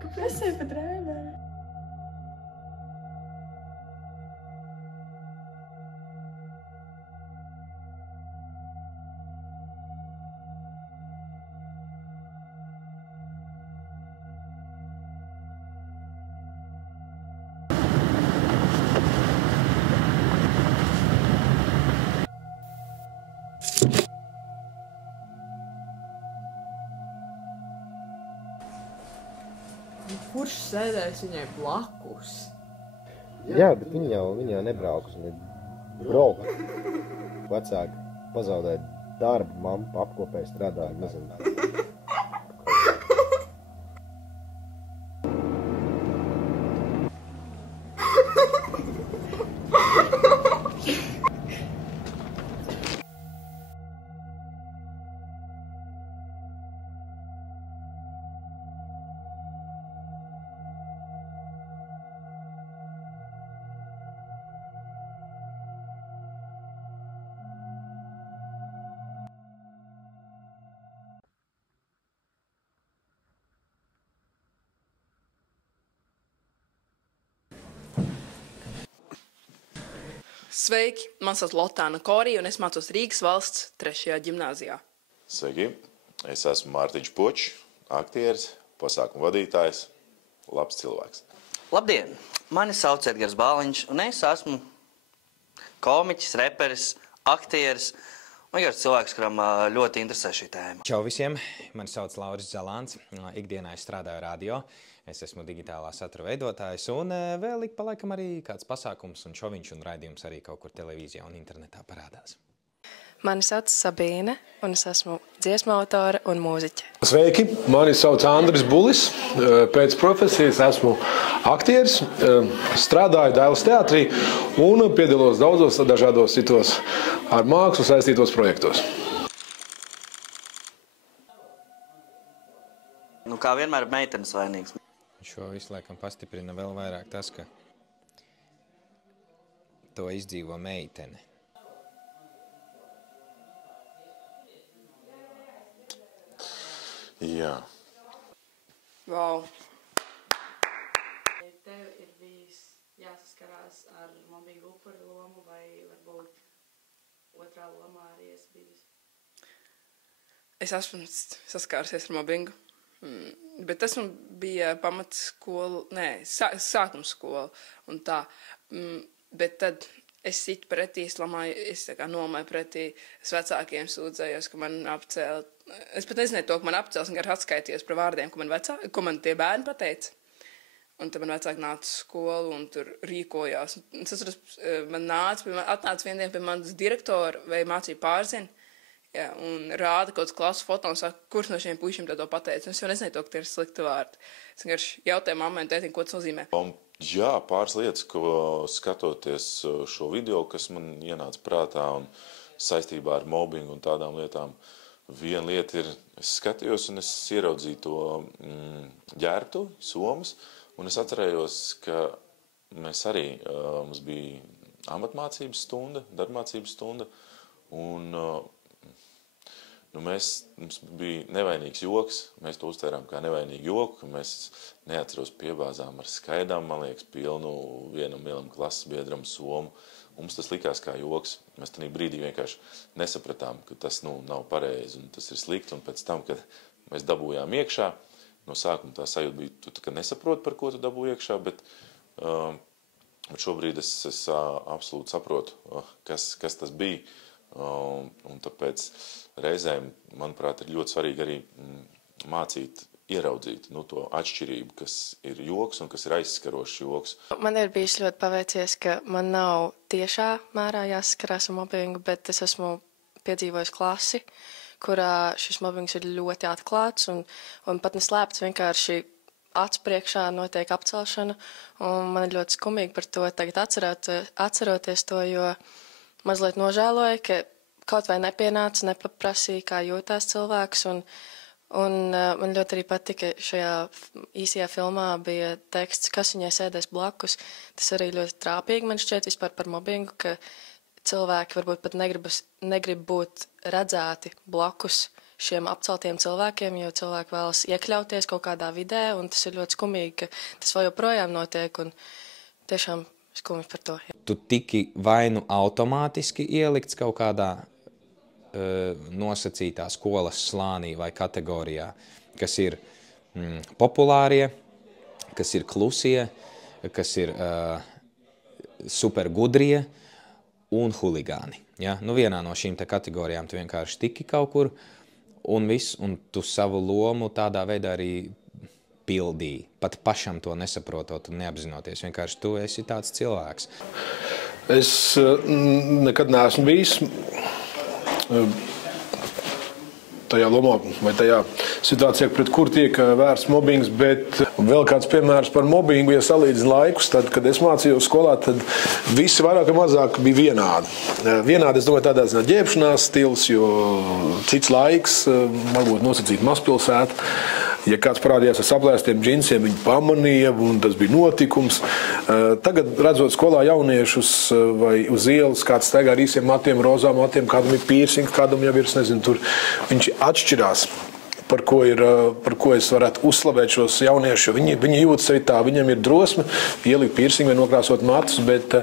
Kāpēc ej pa drēbēm? Kurš sēdēs viņai blakus? Jā, bet viņa jau nebraukas. Viņa brauka. Vecāki pazaudēja darbu, mamma apkopē strādāja, nezinu. Sveiki, man sauc Lotāna Korija un es mācos Rīgas valsts 3. ģimnāzijā. Sveiki, es esmu Mārtiņš Počs, aktieris, pasākumu vadītājs, labs cilvēks. Labdien, mani sauc Edgars Bāliņš un es esmu komiķis, reperis, aktieris un vienkārši cilvēks, kuram ļoti interesē šī tēma. Čau visiem, mani sauc Lauris Zalāns, ikdienā es strādāju radio. Es esmu digitālā satura veidotājs un vēl ik pa laikam arī kāds pasākums un šoviņš un raidījums arī kaut kur televīzijā un internetā parādās. Mani sauc Sabīne un es esmu dziesmu autore un mūziķe. Sveiki, mani sauc Andris Bulis. Pēc profesijas esmu aktieris, strādāju Dailas teātrī un piedalos daudzos dažādos citos ar mākslu saistītos projektos. Nu, kā vienmēr meitenes vainīgs. Šo visu laikam pastiprina vēl vairāk tas, ka to izdzīvo meitene. Jā. Wow. Tev ir bijis jāsaskarās ar mobbingu upuru lomu vai varbūt otrā lomā arī esi bijis? Es esmu saskārusies ar mobbingu. Bet tas man bija pamatskola, sākumskola un tā. Bet tad es situ pretī, es nomāju pretī, es vecākiem sūdzējos, ka man apcēla. Es pat nezināju to, ka man apcēls, un gar atskaitījos par vārdiem, ko man tie bērni pateica. Un tad man vecāki nāca uz skolu un tur rīkojās. Man atnāca vien dienu pie manas direktora vai mācību pārzini. Jā, un rāda kaut kāds klases foto un saka, kurš no šiem puišiem to pateica. Un es jau nezināju to, ka tie ir slikti vārdi. Es vienkārši jautāju mammai un tētim, ko tas nozīmē. Jā, pāris lietas, ko skatoties šo video, kas man ienāca prātā un saistībā ar mobbingu un tādām lietām. Viena lieta ir, es skatījos un es ieraudzīju to ģērbtu, somas, un es atcerējos, ka mēs arī, mums bija amatmācības stunda, darbmācības stunda, un mums bija nevainīgs joks, mēs to uztvērām kā nevainīgu joku, mēs neatceros piebāzām ar skaidām, man liekas, pilnu vienam lielam klases biedram somu. Mums tas likās kā joks. Mēs tajā brīdī vienkārši nesapratām, ka tas nav pareizi un tas ir slikti. Un pēc tam, kad mēs dabūjām iekšā, no sākuma tā sajūta bija, tu nesaproti, par ko tu dabūji iekšā, bet Bet šobrīd es absolūti saprotu, kas tas bija. Un tāpēc reizēm, manuprāt, ir ļoti svarīgi arī mācīt, ieraudzīt to atšķirību, kas ir joks un kas ir aizskarošs joks. Man ir bijis ļoti paveicies, ka man nav tiešā mērā jāsaskarās ar mobbingu, bet es esmu piedzīvojis klasi, kurā šis mobbings ir ļoti atklāts un pat neslēpts, vienkārši acu priekšā notiek apcelšana. Un man ir ļoti skumīgi par to tagad atceroties to, jo mazliet nožēloju, ka kaut vai nepienāca, nepaprasīja, kā jūtās cilvēks. Un man ļoti arī patika, šajā īsajā filmā bija teksts, kas viņai sēdēs blakus. Tas arī ļoti trāpīgi man šķiet vispār par mobbingu, ka cilvēki varbūt pat negrib būt redzēti blakus šiem apceltiem cilvēkiem, jo cilvēki vēlas iekļauties kaut kādā vidē, un tas ir ļoti skumīgi, ka tas vēl joprojām notiek, un tiešām skumīgi par to. Tu tiki vai nu automātiski ielikts kaut kādā nosacītā skolas slānī vai kategorijā, kas ir populārie, kas ir klusie, kas ir supergudrie un huligāni. Ja? Vienā no šīm te kategorijām tu vienkārši tiki kaut kur, un viss, un tu savu lomu tādā veidā arī pildīji. Pat pašam to nesaprotot un neapzinoties. Vienkārši tu esi tāds cilvēks. Es nekad neesmu bijis tajā lomā vai tajā situācijā, pret kur tiek vērsts mobbings, bet vēl kāds piemērs par mobbingu, ja salīdzina laikus, tad, kad es mācījos skolā, tad visi vairāk vai mazāk bija vienādi. Vienādi, es domāju, tādā ziņā ģērbšanās stils, jo cits laiks, varbūt nosacīt mazpilsētu. Ja kāds parādījās ar saplēstiem džinsiem, viņi pamanīja, un tas bija notikums. Tagad, redzot skolā jauniešus vai uz ielas, kāds staigā ar īsiem matiem, rozām matiem, kādam ir piercings, kādam jau ir, nezinu, tur viņš atšķirās. Par ko es varētu uzslavēt šos jauniešus, jo viņi jūt sevi tā, viņam ir drosme ielikt piercingu vai nokrāsot matus, bet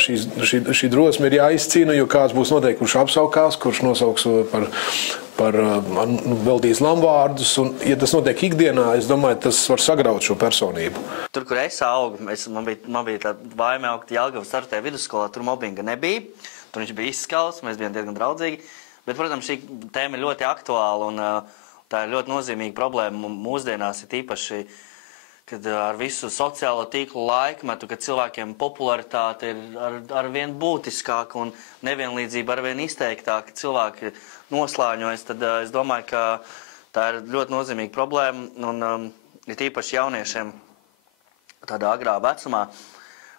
šī drosme ir jāizcīna, jo kāds būs noteikti, kurš apsaukās, kurš nosauks par veltīs lamvārdus, un, ja tas notiek ikdienā, es domāju, tas var sagraut šo personību. Tur, kur es augu, man bija tā vaime augt Jelgavas startē vidusskolā, tur mobbinga nebija, tur viņš bija izskauts, mēs bijām diezgan draudzīgi. Bet, protams, šī tēma ir ļoti aktuāla un tā ir ļoti nozīmīga problēma mūsdienās, ir īpaši, kad ar visu sociālo tīklu laikmetu, kad cilvēkiem popularitāte ir arvien būtiskāka un nevienlīdzība arvien izteiktāka, cilvēki noslāņojas, tad es domāju, ka tā ir ļoti nozīmīga problēma un ir īpaši jauniešiem tādā agrā vecumā.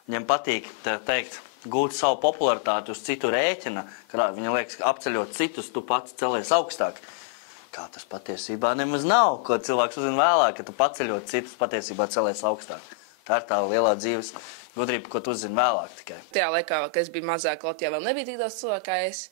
Viņiem patīk teikt, gūt savu popularitāti uz citu rēķina, kad viņam liekas, ka apceļot citus, tu pats celies augstāk. Kā tas patiesībā nemaz nav, ko cilvēks uzzina vēlāk, ka tu paceļot citus patiesībā celies augstāk. Tā ir tā lielā dzīves gudrība, ko tu uzzini vēlāk tikai. Tajā laikā, kad es biju mazāk, Latvijā vēl nebija tik daudz cilvēku kā es,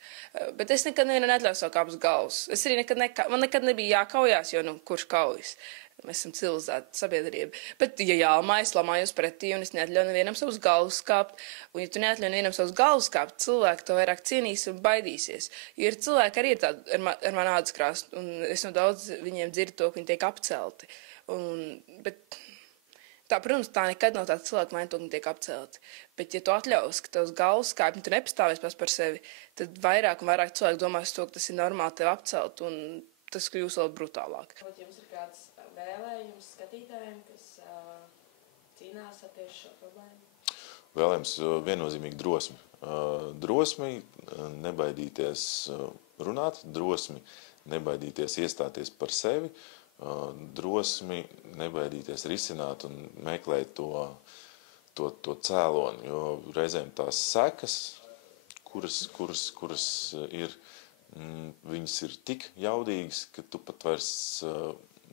bet es nekad nevienu neatļauju savu kāpus galvas. Es arī man nekad nebija jākaujās, jo, kurš kaujas? Mēs esam civilizēta sabiedrība. Bet, ja jālmā, es lamājos pretī un es neatļauju nevienam savus galvas kāpt. Un, ja tu neatļauj nevienam savus galvas kāpt, cilvēki to vairāk cienīs un baidīsies. Jo ir cilvēki arī ir tādi ar manu ādas krāstu, un es no daudz viņiem dzirdu to, ka viņi tiek apcelti. Bet tā, protams, tā nekad nav tāda cilvēka vaina to, ka viņi tiek apcelti. Bet, ja tu atļaus, ka tavs galvas kāpt, un tu nepastāvēs pats par sevi, tad vairāk un vairāk cilvēki domās to, ka tas ir normāli tev apcelt, un tas kļūs vēl brutālāk. Jums ir kāds vēlējums skatītājiem, kas cīnās ar tieši šo problēmu? Vēlējums viennozīmīgi drosmi. Drosmi nebaidīties runāt, drosmi nebaidīties iestāties par sevi, drosmi nebaidīties risināt un meklēt to cēloni, jo reizēm tās sekas, kuras ir, viņas ir tik jaudīgas, ka tu pat vairs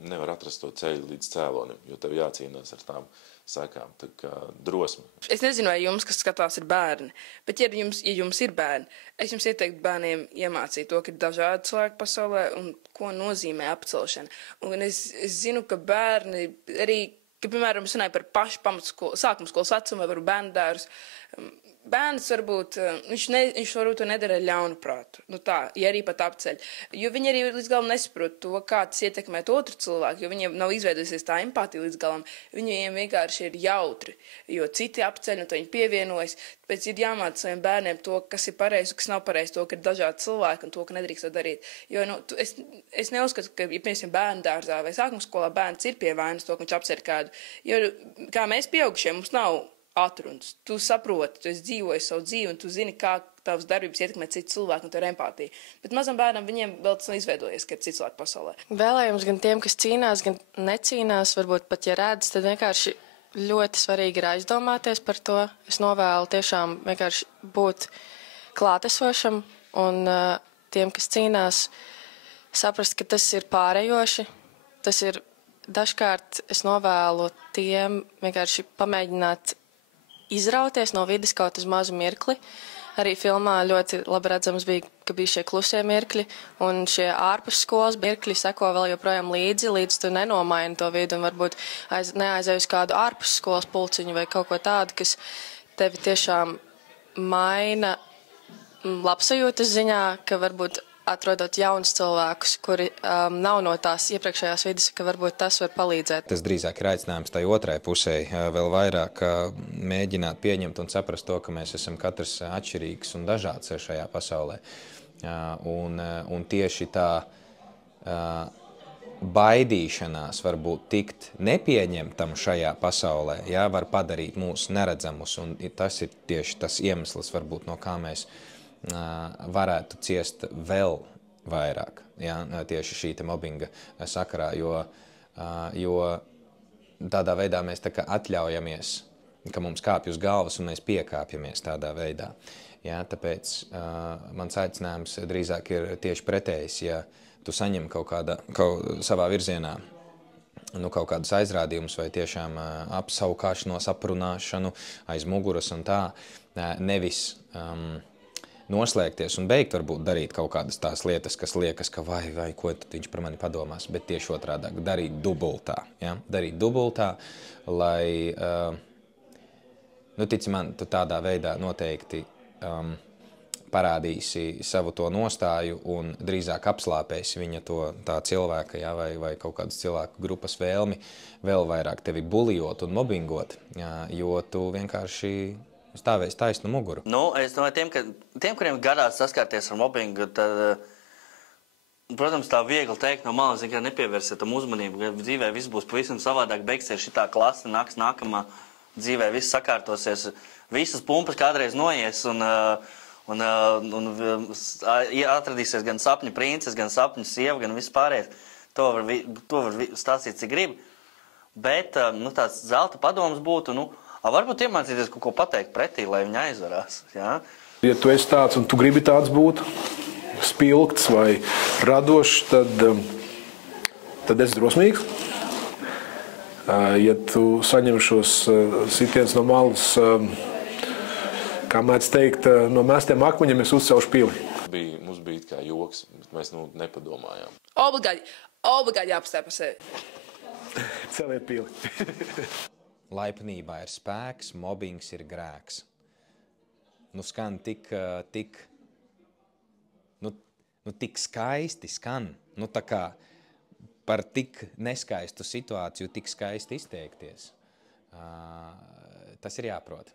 nevar atrast to ceļu līdz cēlonim, jo tev jācīnās ar tām sekām. Tā kā drosme. Es nezinu, vai jums, kas skatās, ir bērni, bet ja jums ir bērni, es jums ieteiktu bērniem iemācīt to, ka ir dažādi cilvēki pasaulē un ko nozīmē apcelšana. Un es zinu, ka bērni arī, ka, piemēram, es runāju par pašu pamatskolu, sākumskolas vecumu vai par bērndārus, bērns varbūt, viņš varbūt to nedara ļaunu prātu. Nu tā, ja arī pat apceļ. Jo viņi arī līdz galam nesaprot to, kā tas ietekmēt otru cilvēku, jo viņiem nav izveidojusies tā empātija līdz galam. Viņiem vienkārši ir jautri, jo citi apceļ un to viņi pievienojas. Tāpēc ir jāmāca saviem bērniem to, kas ir pareizi, kas nav pareizi, to, ka ir dažādi cilvēki un to, ka nedrīkst to darīt. Jo es neuzskatu, ka, ja piemēram bērnu dārzā vai sākuma skolā bērns ir pie vainas to, ka viņš apceļ kādu. Jo kā mēs pieaugušie, mums nav atrunas. Tu saproti, tu esi dzīvojis savu dzīvi un tu zini, kā tavas darbības ietekmē citu cilvēku un tev ir empātija. Bet mazam bērnam viņiem vēl tas nav izveidojies, ka ir cits cilvēks pasaulē. Vēlējums gan tiem, kas cīnās, gan necīnās, varbūt pat ja redz, tad vienkārši ļoti svarīgi ir aizdomāties par to. Es novēlu tiešām vienkārši būt klātesošam un tiem, kas cīnās, saprast, ka tas ir pārējoši. Tas ir dažkārt es novēlu tiem vienkārši pamēģināt izrauties no vides kaut uz mazu mirkli. Arī filmā ļoti labi redzams bija, ka bija šie klusie mirkļi, un šie ārpus skolas mirkļi seko vēl joprojām līdz tu nenomaini to vidu, un varbūt neaizēj uz kādu ārpus skolas pulciņu vai kaut ko tādu, kas tevi tiešām maina labsajūtas ziņā, ka varbūt atrodot jaunus cilvēkus, kuri nav no tās iepriekšējās vidas, ka varbūt tas var palīdzēt. Tas drīzāk ir aicinājums tai otrai pusē vēl vairāk mēģināt pieņemt un saprast to, ka mēs esam katrs atšķirīgs un dažāds šajā pasaulē. Un tieši tā baidīšanās varbūt tikt nepieņemtam šajā pasaulē, var padarīt mūs neredzamus, un tas ir tieši tas iemesls, varbūt, no kā mēs varētu ciest vēl vairāk, tieši šī mobbinga sakarā, jo tādā veidā mēs tā kā atļaujamies, ka mums kāpj uz galvas un mēs piekāpjamies tādā veidā. Tāpēc mans aicinājums drīzāk ir tieši pretējs, ja tu saņem savā virzienā kaut kādus aizrādījumus vai tiešām apsaukāšanos, aprunāšanu aiz muguras un tā, nevis noslēgties un beigt varbūt darīt kaut kādas tās lietas, kas liekas, ka vai, ko tad viņš par mani padomās, bet tieši otrādāk darīt dubultā. Darīt dubultā, lai, tici man, tu tādā veidā noteikti parādīsi savu to nostāju un drīzāk apslāpēsi viņa tā cilvēka, vai kaut kādas cilvēku grupas vēlmi vēl vairāk tevi bulijot un mobbingot, jo tu vienkārši stāvēs taisnu muguru. Es domāju, tiem, kuriem gadās saskarties ar mobbingu, tad, protams, tā viegli teikt no malas, ka nepievērsiet tam uzmanību, ka dzīvē viss būs pavisam savādāk, beigsies šitā klase, nāks nākamā dzīvē, viss sakārtosies, visas pumpas kādreiz noies un atradīsies gan sapņu princes, gan sapņu sieva, gan viss pārējais. To var stāstīt, cik grib. Bet tāds zelta padoms būtu, varbūt iemācīties kaut ko pateikt pretī, lai viņi aizvarās. Ja tu esi tāds un tu gribi tāds būt, spilgts vai radošs, tad esi drosmīgs. Ja tu saņem šos sitienus no malas, kā mēdz teikt, no mēstiem akmeņiem es uzcelšu pili. Mums bija kā joks, bet mēs nepadomājām. Obligāti jāpastāv par sevi. Celiet pili. Laipnībā ir spēks, mobbings ir grēks. Skan tik skaisti skan. Tā kā par tik neskaistu situāciju tik skaisti izteikties. Tas ir jāprot.